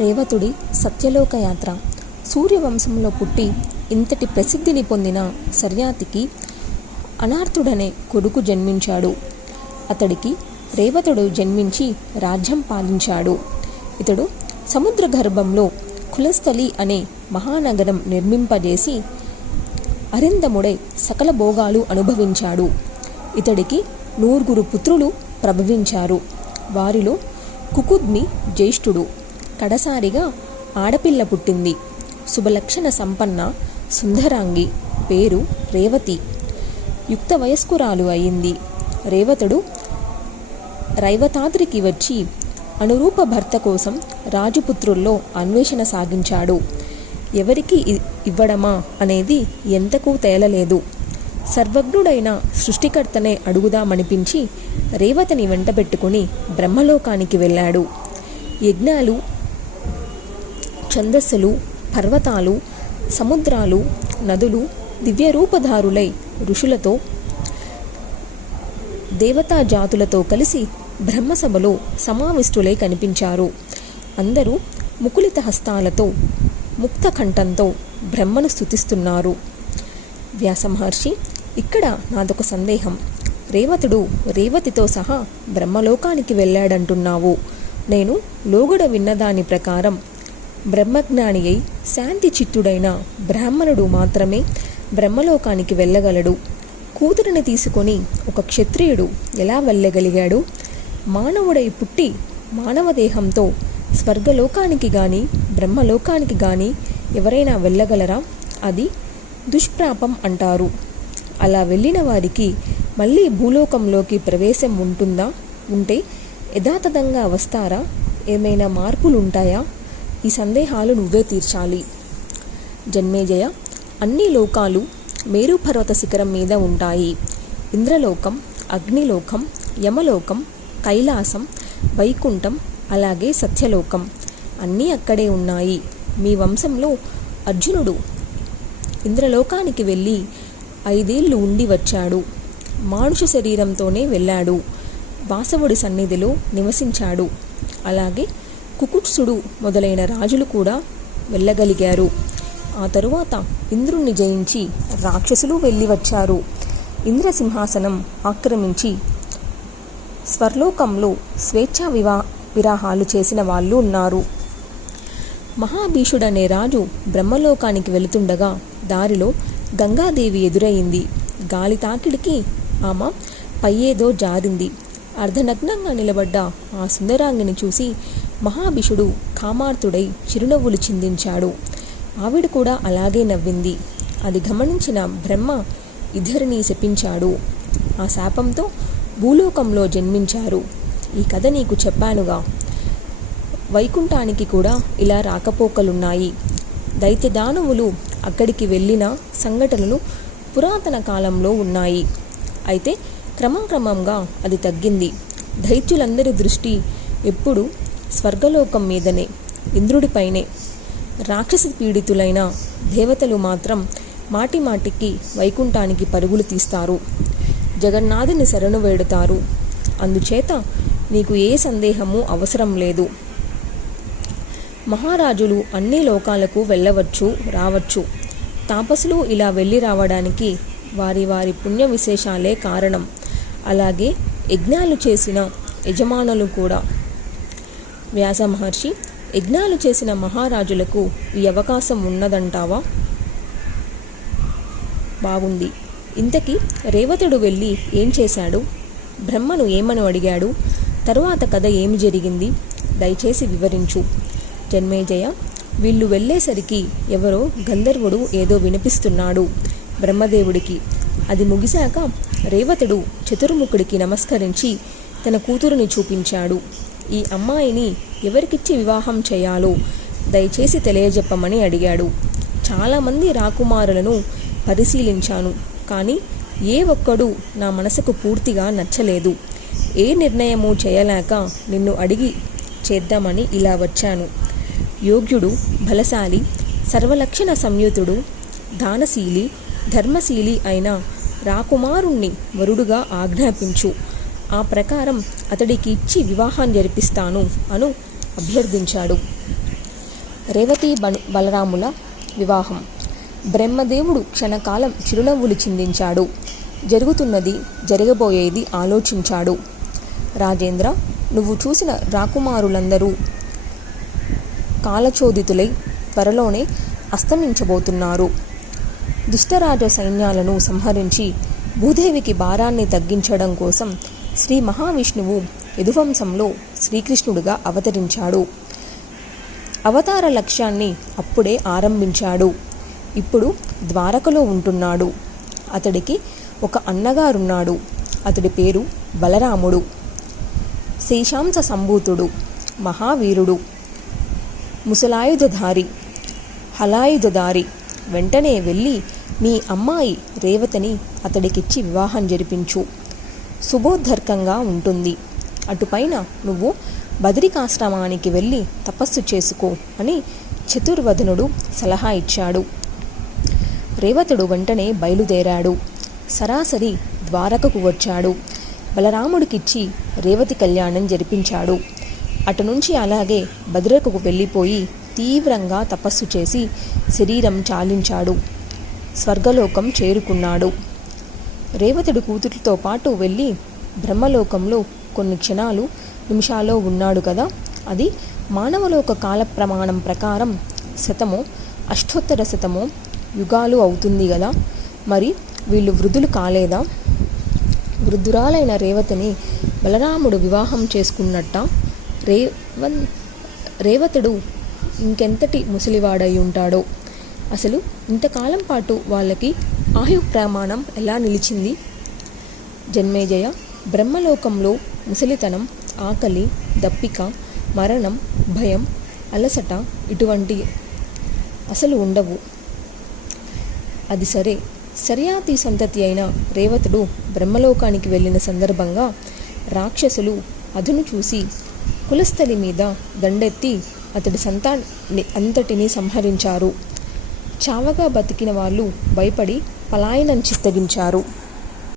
రేవతుడి సత్యలోకయాత్ర. సూర్యవంశంలో పుట్టి ఇంతటి ప్రసిద్ధిని పొందిన శర్యాతికి అనార్తుడనే కొడుకు జన్మించాడు. అతడికి రేవతుడు జన్మించి రాజ్యం పాలించాడు. ఇతడు సముద్ర గర్భంలో కులస్థలి అనే మహానగరం నిర్మింపజేసి అరిందముడై సకల భోగాలు అనుభవించాడు. ఇతడికి 9 పుత్రులు ప్రభవించారు. వారిలో కుకుద్ని జ్యేష్ఠుడు. కడసారిగా ఆడపిల్ల పుట్టింది. శుభలక్షణ సంపన్న సుందరాంగి, పేరు రేవతి. యుక్త వయస్కురాలు అయింది. రేవతుడు రైవతాద్రికి వచ్చి అనురూప భర్త కోసం రాజుపుత్రుల్లో అన్వేషణ సాగించాడు. ఎవరికి ఇవ్వడమా అనేది ఎంతకు తేలలేదు. సర్వజ్ఞుడైన సృష్టికర్తనే అడుగుదామనిపించి రేవతిని వెంటబెట్టుకుని బ్రహ్మలోకానికి వెళ్ళాడు. యజ్ఞాలు, ఛందస్సులు, పర్వతాలు, సముద్రాలు, నదులు దివ్యరూపధారులై ఋషులతో, దేవతా జాతులతో కలిసి బ్రహ్మసభలో సమావిష్టులై కనిపించారు. అందరూ ముకులిత హస్తాలతో ముక్త కంఠంతో బ్రహ్మను స్తుతిస్తున్నారు. వ్యాసమహర్షి, ఇక్కడ నాదొక సందేహం. రేవతుడు రేవతితో సహా బ్రహ్మలోకానికి వెళ్ళాడంటున్నావు. నేను లోగడ విన్నదాని ప్రకారం బ్రహ్మజ్ఞాని అయి శాంతి చిత్తుడైన బ్రాహ్మణుడు మాత్రమే బ్రహ్మలోకానికి వెళ్ళగలడు. కూతురిని తీసుకొని ఒక క్షత్రియుడు ఎలా వెళ్ళగలిగాడు? మానవుడై పుట్టి మానవదేహంతో స్వర్గలోకానికి గాని బ్రహ్మలోకానికి గాని ఎవరైనా వెళ్ళగలరా? అది దుష్ప్రాపం అంటారు. అలా వెళ్ళిన వారికి మళ్ళీ భూలోకంలోకి ప్రవేశం ఉంటుందా? ఉంటే యథాతథంగా వస్తారా? ఏమైనా మార్పులుంటాయా? ఈ సందేహాలు నువ్వే తీర్చాలి. జన్మేజయ, అన్ని లోకాలు మేరు పర్వత శిఖరం మీద ఉంటాయి. ఇంద్రలోకం, అగ్నిలోకం, యమలోకం, కైలాసం, వైకుంఠం, అలాగే సత్యలోకం అన్నీ అక్కడే ఉన్నాయి. మీ వంశంలో అర్జునుడు ఇంద్రలోకానికి వెళ్ళి 5 ఏళ్ళు ఉండి వచ్చాడు. మానుష శరీరంతోనే వెళ్ళాడు. వాసవుడి సన్నిధిలో నివసించాడు. అలాగే కుకుత్సుడు మొదలైన రాజులు కూడా వెళ్ళగలిగారు. ఆ తరువాత ఇంద్రుణ్ణి జయించి రాక్షసులు వెళ్ళి వచ్చారు. ఇంద్రసింహాసనం ఆక్రమించి స్వర్లోకంలో స్వేచ్ఛా విరాహాలు చేసిన వాళ్ళు ఉన్నారు. మహాభీషుడనే రాజు బ్రహ్మలోకానికి వెళుతుండగా దారిలో గంగాదేవి ఎదురయింది. గాలి తాకిడికి ఆమె పయ్యేదో జారింది. అర్ధనగ్నంగా నిలబడ్డ ఆ సుందరాంగిని చూసి మహాభిషుడు కామార్తుడై చిరునవ్వులు చిందించాడు. ఆవిడ కూడా అలాగే నవ్వింది. అది గమనించిన బ్రహ్మ ఇద్దరిని శపించాడు. ఆ శాపంతో భూలోకంలో జన్మించారు. ఈ కథ నీకు చెప్పానుగా. వైకుంఠానికి కూడా ఇలా రాకపోకలున్నాయి. దైత్యదానవులు అక్కడికి వెళ్ళిన సంఘటనలు పురాతన కాలంలో ఉన్నాయి. అయితే క్రమంగా అది తగ్గింది. దైత్యులందరి దృష్టి ఎప్పుడు స్వర్గలోకం మీదనే, ఇంద్రుడిపైనే. రాక్షస పీడితులైన దేవతలు మాత్రం మాటిమాటికి వైకుంఠానికి పరుగులు తీస్తారు. జగన్నాథుని శరణు వేడుతారు. అందుచేత నీకు ఏ సందేహము అవసరం లేదు. మహారాజులు అన్ని లోకాలకు వెళ్ళవచ్చు, రావచ్చు. తాపసులు ఇలా వెళ్ళి రావడానికి వారి వారి పుణ్య విశేషాలే కారణం. అలాగే యజ్ఞాలు చేసిన యజమానులు కూడా. వ్యాస మహర్షి, యజ్ఞాలు చేసిన మహారాజులకు ఈ అవకాశం ఉన్నదంటావా? బాగుంది. ఇంతకీ రేవతుడు వెళ్ళి ఏం చేశాడు? బ్రహ్మను ఏమని అడిగాడు? తరువాత కథ ఏమి జరిగింది? దయచేసి వివరించు. జన్మేజయ, వీళ్ళు వెళ్ళేసరికి ఎవరో గంధర్వుడు ఏదో వినిపిస్తున్నాడు బ్రహ్మదేవుడికి. అది ముగిశాక రేవతుడు చతుర్ముఖుడికి నమస్కరించి తన కూతురుని చూపించాడు. ఈ అమ్మాయిని ఎవరికిచ్చి వివాహం చేయాలో దయచేసి తెలియజెప్పమని అడిగాడు. చాలామంది రాకుమారులను పరిశీలించాను, కానీ ఏ ఒక్కడూ నా మనసుకు పూర్తిగా నచ్చలేదు. ఏ నిర్ణయము చేయలేక నిన్ను అడిగి చేద్దామని ఇలా వచ్చాను. యోగ్యుడు, బలశాలి, సర్వలక్షణ సంయుతుడు, దానశీలి, ధర్మశీలి అయిన రాకుమారుణ్ణి వరుడుగా ఆజ్ఞాపించు. ఆ ప్రకారం అతడికి ఇచ్చి వివాహం జరిపిస్తాను అను అభ్యర్థించాడు. రేవతి బలరాముల వివాహం. బ్రహ్మదేవుడు క్షణకాలం చిరునవ్వులు చిందించాడు. జరుగుతున్నది జరగబోయేది ఆలోచించాడు. రాజేంద్ర, నువ్వు చూసిన రాకుమారులందరూ కాలచోదితులై త్వరలోనే అస్తమించబోతున్నారు. దుష్టరాజ సైన్యాలను సంహరించి భూదేవికి భారాన్ని తగ్గించడం కోసం శ్రీ మహావిష్ణువు యదువంశంలో శ్రీకృష్ణుడిగా అవతరించాడు. అవతార లక్ష్యాన్ని అప్పుడే ఆరంభించాడు. ఇప్పుడు ద్వారకలో ఉంటున్నాడు. అతడికి ఒక అన్నగారున్నాడు. అతడి పేరు బలరాముడు. శేషాంశ సంభూతుడు, మహావీరుడు, ముసలాయుధధారి, హలాయుధధారి. వెంటనే వెళ్ళి మీ అమ్మాయి రేవతిని అతడికిచ్చి వివాహం జరిపించు. శుభోద్ధర్కంగా ఉంటుంది. అటుపైన నువ్వు బదరికాశ్రమానికి వెళ్ళి తపస్సు చేసుకో అని చతుర్వదనుడు సలహా ఇచ్చాడు. రేవతుడు వెంటనే బయలుదేరాడు. సరాసరి ద్వారకకు వచ్చాడు. బలరాముడికిచ్చి రేవతి కళ్యాణం జరిపించాడు. అటు నుంచి అలాగే బద్రకు వెళ్ళిపోయి తీవ్రంగా తపస్సు చేసి శరీరం చాలించాడు. స్వర్గలోకం చేరుకున్నాడు. రేవతుడు కూతురితో పాటు వెళ్ళి బ్రహ్మలోకంలో కొన్ని క్షణాలు నిమిషాల్లో ఉన్నాడు కదా. అది మానవలోక కాల ప్రమాణం ప్రకారం శతమో అష్టోత్తర శతమో యుగాలు అవుతుంది కదా. మరి వీళ్ళు వృద్ధులు కాలేదా? వృద్ధురాలైన రేవతిని బలరాముడు వివాహం చేసుకున్నట్ట. రేవతుడు ఇంకెంతటి ముసలివాడై ఉంటాడో. అసలు ఇంతకాలం పాటు వాళ్ళకి ఆయు ప్రమాణం ఎలా నిలిచింది? జన్మేజయ, బ్రహ్మలోకంలో ముసలితనం, ఆకలి, దప్పిక, మరణం, భయం, అలసట ఇటువంటి అసలు ఉండవు. అది సరే, శర్యాతి సంతతి అయిన రేవతుడు బ్రహ్మలోకానికి వెళ్ళిన సందర్భంగా రాక్షసులు అదును చూసి కులస్థలి మీద దండెత్తి అతడి సంతాన్ని అంతటినీ సంహరించారు. చావగా బతికిన వాళ్ళు భయపడి పలాయనం చిత్తగించారు.